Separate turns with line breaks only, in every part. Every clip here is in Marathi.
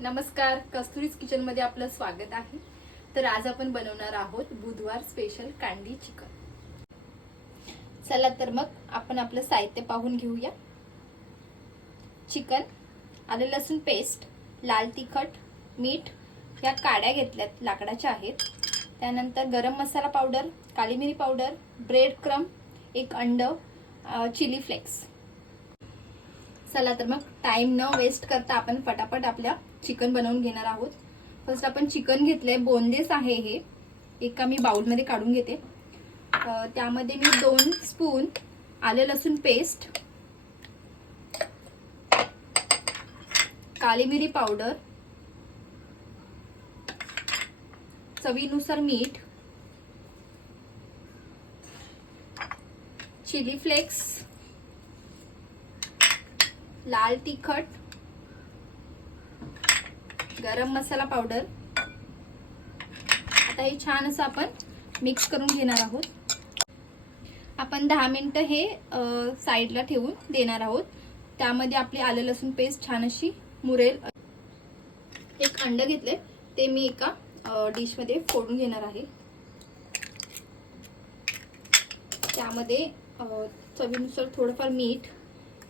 नमस्कार. कस्तुरीज किचनमध्ये आपलं स्वागत आहे. तर आज आपण बनवणार आहोत बुधवार स्पेशल कांडी चिकन. चला तर मग आपण आपलं साहित्य पाहून घेऊया. चिकन आलं लसूण पेस्ट लाल तिखट मीठ या काड्या घेतल्यात लाकडाच्या आहेत. त्यानंतर गरम मसाला पावडर काली मिरी पावडर ब्रेड क्रम एक अंड चिली फ्लेक्स चला तर मग टाइम न वेस्ट करता आपण पटापट आपल्या चिकन बनवून घेणार आहोत. फर्स्ट आपण चिकन घेतलंय. बोनलेस आहे हे. एका मी बाउलमध्ये काढून घेते. त्यामध्ये मी दोन स्पून आले लसूण पेस्ट. काली मिरी पावडर. चवीनुसार मीठ. Chilli flakes. लाल तिखट. गरम मसाला पावडर. आता हे छान असं आपण मिक्स करून घेणार आहोत. आपण दहा मिनटं हे साईडला ठेवून देणार आहोत. त्यामध्ये आपली आलं लसूण पेस्ट छान अशी मुरेल. एक अंड घेतले ते मी एका डिशमध्ये फोडून घेणार आहे. त्यामध्ये चवीनुसार थोडंफार मीठ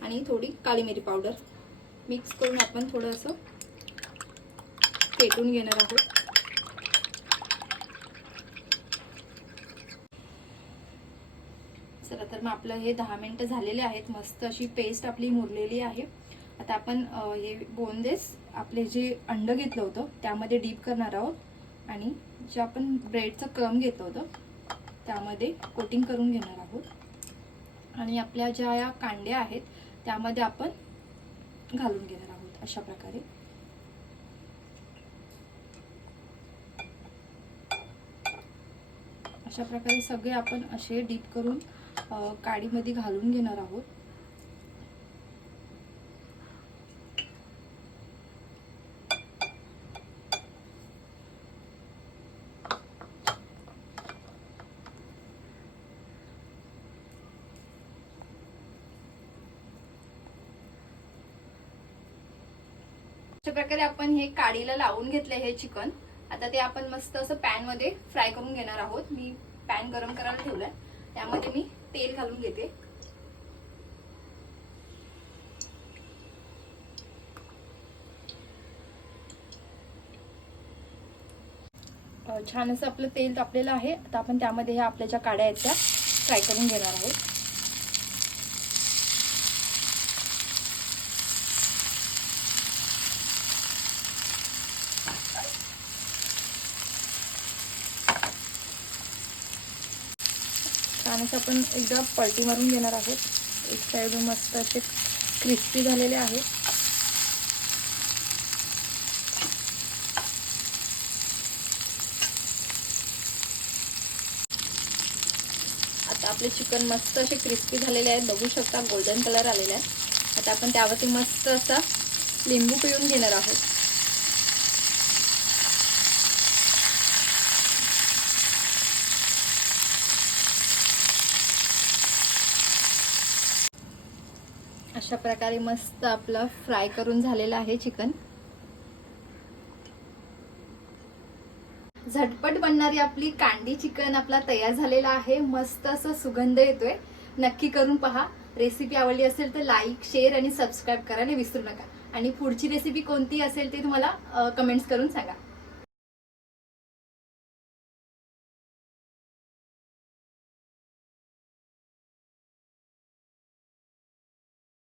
आणि थोडी काळी मिरी पावडर. मिक्स करून आपण थोडंसं पेटून घेणार आहोत. चला तर मग आपलं हे दहा मिनिटं झालेले आहेत. मस्त अशी पेस्ट आपली मुरलेली आहे. आता आपण हे बोनलेस आपले जे अंड घेतलं होतं त्यामध्ये डीप करणार आहोत. आणि जे आपण ब्रेडचं क्रम घेतलं होतं त्यामध्ये कोटिंग करून घेणार आहोत. आणि आपल्या ज्या या कांड्या आहेत त्यामध्ये आपण घालून घेणार आहोत अशा प्रकारे. अशा प्रकारे सगळे आपण असे डीप करून काडीमध्ये घालून घेणार आहोत. अशा प्रकारे आपण हे काडीला लावून घेतले हे चिकन. आता ते आपण मस्त असं पॅनमध्ये फ्राय करून घेणार आहोत. मी पॅन गरम करायला ठेवलाय. त्यामध्ये मी तेल घालून घेते. छान असं आपलं तेल तापलेलं आहे. आता आपण त्यामध्ये ह्या आपल्या ज्या काड्या आहेत त्या फ्राय करून घेणार आहोत. छान असं आपण एकदा पलटी मारून घेणार आहोत. एक साईड मस्त असे क्रिस्पी झालेले आहेत. आता आपले चिकन मस्त असे क्रिस्पी झालेले आहेत. बघू शकता गोल्डन कलर आलेला आहे आता आपण त्यावरती मस्त असा लिंबू पिळून घेणार आहोत. अशा प्रकारे मस्त आपलं फ्राय करून झालेलं आहे चिकन. झटपट बनणारी आपली कांडी चिकन आपला तयार झालेला आहे. मस्त असं सुगंध येतोय. नक्की करून पहा. रेसिपी आवडली असेल तर लाईक शेअर आणि सबस्क्राईब करायला विसरू नका. आणि पुढची रेसिपी कोणती असेल ते तुम्हाला कमेंट्स करून सांगा.